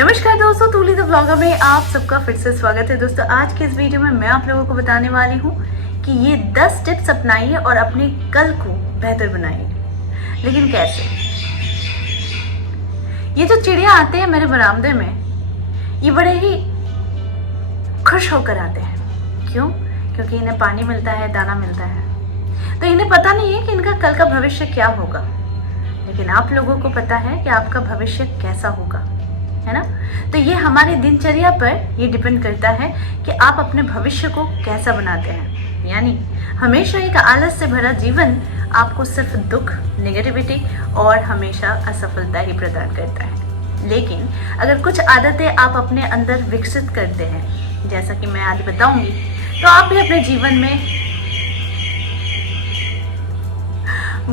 नमस्कार दोस्तों, तूली the blogger में आप सबका फिर से स्वागत है। दोस्तों आज के इस वीडियो में मैं आप लोगों को बताने वाली हूँ कि ये 10 टिप्स अपनाइए और अपने कल को बेहतर बनाइए। लेकिन कैसे? ये जो चिड़िया आते हैं मेरे बरामदे में, ये बड़े ही खुश होकर आते हैं। क्यों? क्योंकि इन्हें पानी मिलता है, दाना मिलता है। तो इन्हें पता नहीं है कि इनका कल का भविष्य क्या होगा, लेकिन आप लोगों को पता है कि आपका भविष्य कैसा होगा, है ना? तो ये हमारी दिनचर्या पर ये डिपेंड करता है कि आप अपने भविष्य को कैसा बनाते हैं। यानी हमेशा एक आलस से भरा जीवन आपको सिर्फ दुख, नेगेटिविटी और हमेशा असफलता ही प्रदान करता है। लेकिन अगर कुछ आदतें आप अपने अंदर विकसित करते हैं, जैसा कि मैं आज बताऊंगी, तो आप भी अपने जीवन में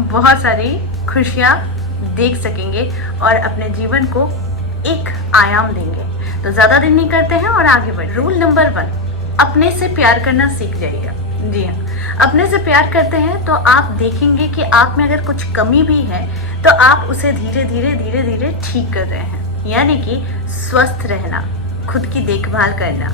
बहुत सारी खुशियां देख सकेंगे और अपने जीवन को एक आयाम देंगे। तो ज्यादा दिन नहीं करते हैं और आगे बढ़। रूल नंबर 1, अपने से प्यार करना सीख जाइएगा। जी हाँ, अपने से प्यार करते हैं तो आप देखेंगे कि आप में अगर कुछ कमी भी है तो आप उसे धीरे धीरे ठीक कर रहे हैं। यानी कि स्वस्थ रहना, खुद की देखभाल करना,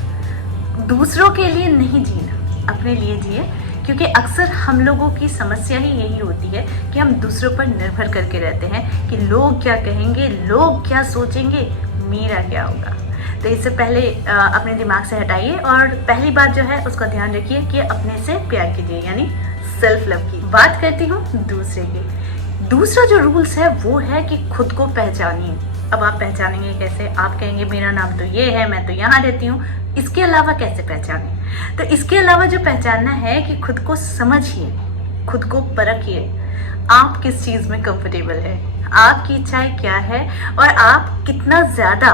दूसरों के लिए नहीं जीना, अपने लिए जिए। क्योंकि अक्सर हम लोगों की समस्या ही यही होती है कि हम दूसरों पर निर्भर करके रहते हैं कि लोग क्या कहेंगे, लोग क्या सोचेंगे, मेरा क्या होगा। तो इससे पहले अपने दिमाग से हटाइए और पहली बात जो है उसका ध्यान रखिए कि अपने से प्यार कीजिए, यानी सेल्फ लव की। बात करती हूँ दूसरे की। दूसरा जो रूल्स है वो है कि खुद को पहचानिए। अब आप पहचानेंगे कैसे? आप कहेंगे मेरा नाम तो ये है, मैं तो यहाँ रहती हूँ, इसके अलावा कैसे पहचाने? तो इसके अलावा जो पहचानना है कि खुद को समझिए, खुद को परखिए। आप किस चीज़ में कंफर्टेबल है, आपकी इच्छाएं क्या है और आप कितना ज़्यादा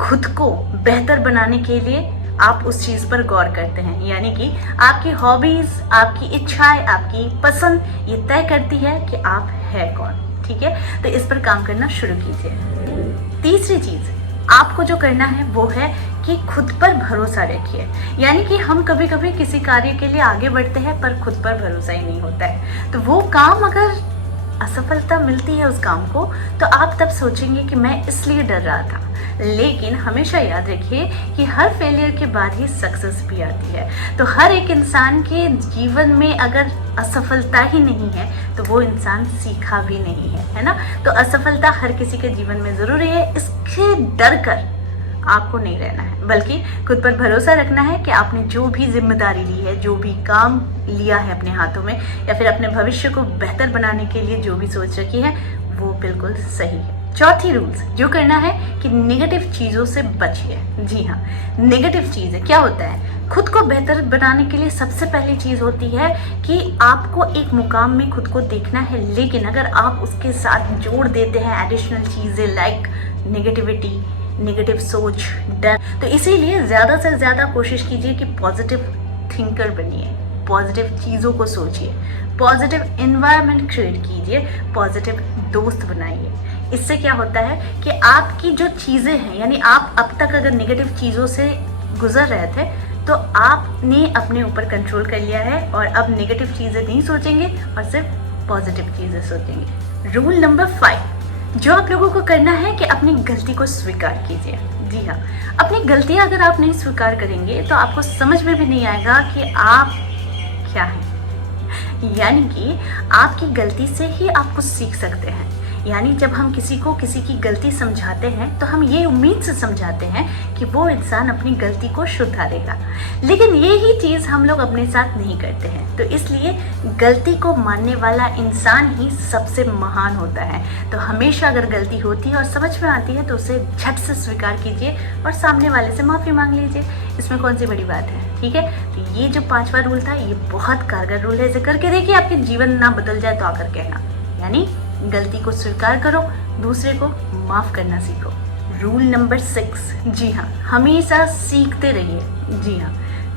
खुद को बेहतर बनाने के लिए आप उस चीज़ पर गौर करते हैं। यानी कि आपकी हॉबीज़, आपकी इच्छाएं, आपकी पसंद ये तय करती है कि आप है कौन। ठीक है, तो इस पर काम करना शुरू कीजिए। तीसरी चीज़ आपको जो करना है वो है कि खुद पर भरोसा रखिए। यानी कि हम कभी कभी किसी कार्य के लिए आगे बढ़ते हैं पर खुद पर भरोसा ही नहीं होता है। तो वो काम अगर असफलता मिलती है उस काम को, तो आप तब सोचेंगे कि मैं इसलिए डर रहा था। लेकिन हमेशा याद रखिए कि हर फेलियर के बाद ही सक्सेस भी आती है। तो हर एक इंसान के जीवन में अगर असफलता ही नहीं है तो वो इंसान सीखा भी नहीं है, है ना? तो असफलता हर किसी के जीवन में ज़रूरी है। इसके डर कर आपको नहीं रहना है, बल्कि खुद पर भरोसा रखना है कि आपने जो भी जिम्मेदारी ली है, जो भी काम लिया है अपने हाथों में, या फिर अपने भविष्य को बेहतर बनाने के लिए जो भी सोच रखी है वो बिल्कुल सही है। चौथी रूल्स जो करना है कि नेगेटिव चीज़ों से बचिए। जी हाँ, नेगेटिव चीज़ें क्या होता है? खुद को बेहतर बनाने के लिए सबसे पहली चीज़ होती है कि आपको एक मुकाम में खुद को देखना है, लेकिन अगर आप उसके साथ जोड़ देते हैं एडिशनल चीज़ें लाइक नेगेटिविटी, नेगेटिव सोच, डर, तो इसीलिए ज़्यादा से ज़्यादा कोशिश कीजिए कि पॉजिटिव थिंकर बनिए, पॉजिटिव चीज़ों को सोचिए, पॉजिटिव एनवायरनमेंट क्रिएट कीजिए, पॉजिटिव दोस्त बनाइए। इससे क्या होता है कि आपकी जो चीज़ें हैं, यानी आप अब तक अगर नेगेटिव चीज़ों से गुजर रहे थे तो आपने अपने ऊपर कंट्रोल कर लिया है और अब नेगेटिव चीज़ें नहीं सोचेंगे और सिर्फ पॉजिटिव चीज़ें सोचेंगे। रूल नंबर 5 जो आप लोगों को करना है कि अपनी गलती को स्वीकार कीजिए। जी हाँ, अपनी गलतियाँ अगर आप नहीं स्वीकार करेंगे तो आपको समझ में भी नहीं आएगा कि आप क्या हैं। यानी कि आपकी गलती से ही आप कुछ सीख सकते हैं। यानी जब हम किसी को किसी की गलती समझाते हैं तो हम ये उम्मीद से समझाते हैं कि वो इंसान अपनी गलती को सुधारेगा, लेकिन ये ही चीज़ हम लोग अपने साथ नहीं करते हैं। तो इसलिए गलती को मानने वाला इंसान ही सबसे महान होता है। तो हमेशा अगर गलती होती है और समझ में आती है तो उसे झट से स्वीकार कीजिए और सामने वाले से माफ़ी मांग लीजिए। इसमें कौन सी बड़ी बात है? ठीक है, तो ये जो 5वां रूल था ये बहुत कारगर रूल है। इसे करके देखिए, आपके जीवन ना बदल जाए तो आकर कहना। यानी गलती को स्वीकार करो, दूसरे को माफ़ करना सीखो। रूल नंबर 6, जी हाँ, हमेशा सीखते रहिए। जी हाँ,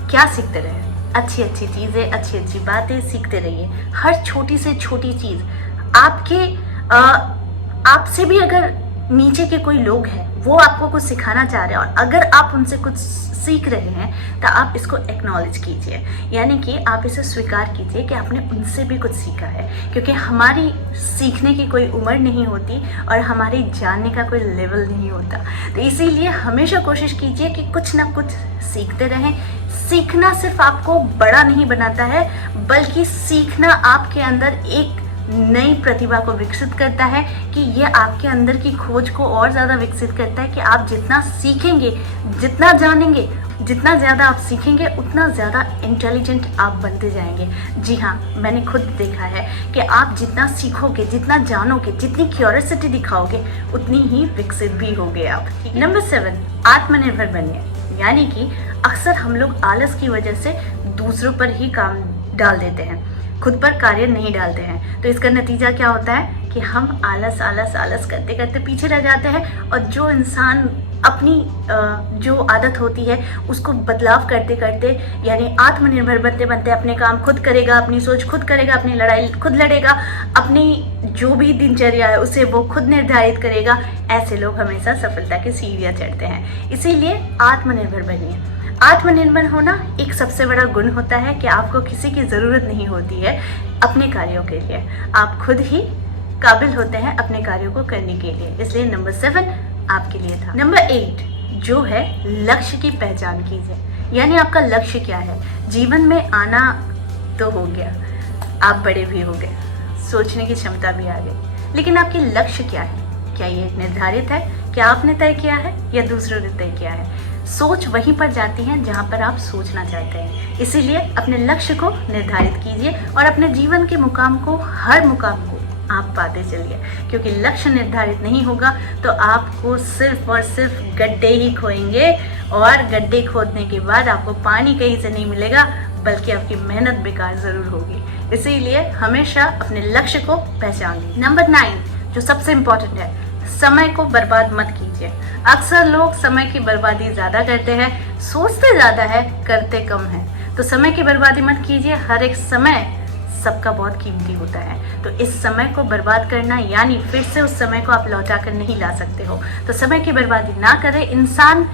क्या सीखते रहे? अच्छी अच्छी चीज़ें, अच्छी अच्छी बातें सीखते रहिए। हर छोटी से छोटी चीज़ आपके आपसे भी अगर नीचे के कोई लोग हैं, वो आपको कुछ सिखाना चाह रहे हैं और अगर आप उनसे कुछ सीख रहे हैं तो आप इसको एक्नॉलेज कीजिए, यानी कि आप इसे स्वीकार कीजिए कि आपने उनसे भी कुछ सीखा है, क्योंकि हमारी सीखने की कोई उम्र नहीं होती और हमारे जानने का कोई लेवल नहीं होता। तो इसीलिए हमेशा कोशिश कीजिए कि कुछ ना कुछ सीखते रहें। सीखना सिर्फ आपको बड़ा नहीं बनाता है, बल्कि सीखना आपके अंदर एक नई प्रतिभा को विकसित करता है, कि ये आपके अंदर की खोज को और ज़्यादा विकसित करता है कि आप जितना सीखेंगे, जितना जानेंगे, जितना ज़्यादा आप सीखेंगे उतना ज़्यादा इंटेलिजेंट आप बनते जाएंगे। जी हाँ, मैंने खुद देखा है कि आप जितना सीखोगे, जितना जानोगे, जितनी क्यूरियोसिटी दिखाओगे, उतनी ही विकसित भी होगे आप। नंबर 7, आत्मनिर्भर बनिए। यानी कि अक्सर हम लोग आलस की वजह से दूसरों पर ही काम डाल देते हैं, खुद पर कार्य नहीं डालते हैं। तो इसका नतीजा क्या होता है कि हम आलस आलस आलस करते करते पीछे रह जाते हैं, और जो इंसान अपनी जो आदत होती है उसको बदलाव करते करते, यानी आत्मनिर्भर बनते बनते अपने काम खुद करेगा, अपनी सोच खुद करेगा, अपनी लड़ाई खुद लड़ेगा, अपनी जो भी दिनचर्या है उसे वो खुद निर्धारित करेगा, ऐसे लोग हमेशा सफलता की सीढ़ियाँ चढ़ते हैं। इसीलिए आत्मनिर्भर बनिए। आत्मनिर्भर होना एक सबसे बड़ा गुण होता है कि आपको किसी की ज़रूरत नहीं होती है अपने कार्यों के लिए, आप खुद ही काबिल होते हैं अपने कार्यों को करने के लिए। इसलिए नंबर 7 आपके लिए था। नंबर 8 जो है, लक्ष्य की पहचान कीजिए। यानी आपका लक्ष्य क्या है। जीवन में आना तो हो गया, आप बड़े भी हो गए, सोचने की क्षमता भी आ गई, लेकिन आपके लक्ष्य क्या है? क्या ये निर्धारित है? क्या आपने तय किया है या दूसरों ने तय किया है? सोच वहीं पर जाती है जहाँ पर आप सोचना चाहते हैं। इसीलिए अपने लक्ष्य को निर्धारित कीजिए और अपने जीवन के मुकाम को, हर मुकाम को आप पाते चलिए, क्योंकि लक्ष्य निर्धारित नहीं होगा तो आपको सिर्फ और सिर्फ गड्ढे ही खोएंगे, और गड्ढे खोदने के बाद आपको पानी कहीं से नहीं मिलेगा, बल्कि आपकी मेहनत बेकार ज़रूर होगी। इसीलिए हमेशा अपने लक्ष्य को पहचान लीजिए। नंबर 9 जो सबसे इम्पोर्टेंट है, समय को बर्बाद मत कीजिए। अक्सर लोग समय की बर्बादी ज़्यादा करते हैं, सोचते ज़्यादा है, करते कम है। तो समय की बर्बादी मत कीजिए। हर एक समय सबका बहुत कीमती होता है, तो इस समय को बर्बाद करना, यानी फिर से उस समय को आप लौटा कर नहीं ला सकते हो। तो समय की बर्बादी ना करें। इंसान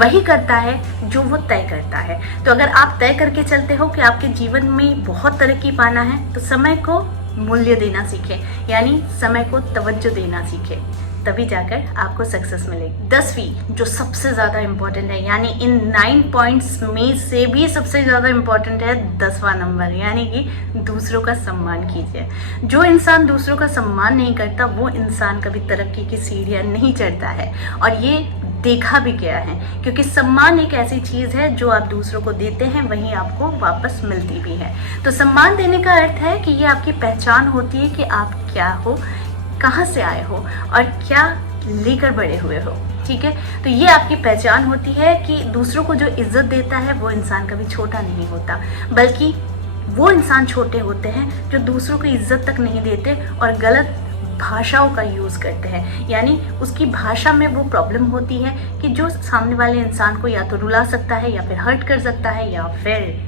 वही करता है जो वो तय करता है। तो अगर आप तय करके चलते हो कि आपके जीवन में बहुत तरक्की पाना है, तो समय को मूल्य देना सीखें, यानी समय को तवज्जो देना सीखें, तभी जाकर आपको सक्सेस मिलेगी। 10वीं जो सबसे ज़्यादा इम्पोर्टेंट है, यानी इन 9 पॉइंट्स में से भी सबसे ज़्यादा इम्पोर्टेंट है 10वां नंबर, यानी कि दूसरों का सम्मान कीजिए। जो इंसान दूसरों का सम्मान नहीं करता वो इंसान कभी तरक्की की सीढ़ियाँ नहीं चढ़ता है, और ये देखा भी गया है, क्योंकि सम्मान एक ऐसी चीज़ है जो आप दूसरों को देते हैं वहीं आपको वापस मिलती भी है। तो सम्मान देने का अर्थ है कि ये आपकी पहचान होती है कि आप क्या हो, कहाँ से आए हो और क्या लेकर बड़े हुए हो। ठीक है, तो ये आपकी पहचान होती है कि दूसरों को जो इज्जत देता है वो इंसान कभी छोटा नहीं होता, बल्कि वो इंसान छोटे होते हैं जो दूसरों को इज्जत तक नहीं देते और गलत भाषाओं का यूज़ करते हैं। यानी उसकी भाषा में वो प्रॉब्लम होती है कि जो सामने वाले इंसान को या तो रुला सकता है, या फिर हर्ट कर सकता है, या फिर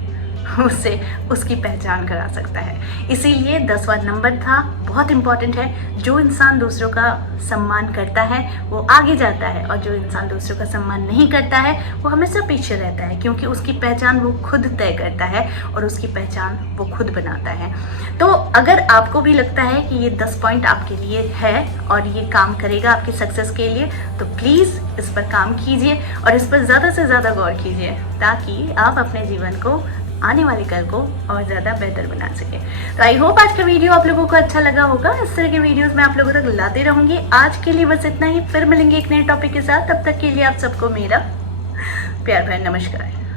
उससे उसकी पहचान करा सकता है। इसीलिए 10वां नंबर था, बहुत इम्पॉर्टेंट है। जो इंसान दूसरों का सम्मान करता है वो आगे जाता है, और जो इंसान दूसरों का सम्मान नहीं करता है वो हमेशा पीछे रहता है, क्योंकि उसकी पहचान वो खुद तय करता है और उसकी पहचान वो खुद बनाता है। तो अगर आपको भी लगता है कि ये 10 पॉइंट आपके लिए है और ये काम करेगा आपकी सक्सेस के लिए, तो प्लीज़ इस पर काम कीजिए और इस पर ज़्यादा से ज़्यादा गौर कीजिए, ताकि आप अपने जीवन को, आने वाले कल को और ज़्यादा बेहतर बना सके। तो आई होप आज का वीडियो आप लोगों को अच्छा लगा होगा। इस तरह के वीडियोस मैं आप लोगों तक लाते रहूँगी। आज के लिए बस इतना ही, फिर मिलेंगे एक नए टॉपिक के साथ। तब तक के लिए आप सबको मेरा प्यार भरा नमस्कार।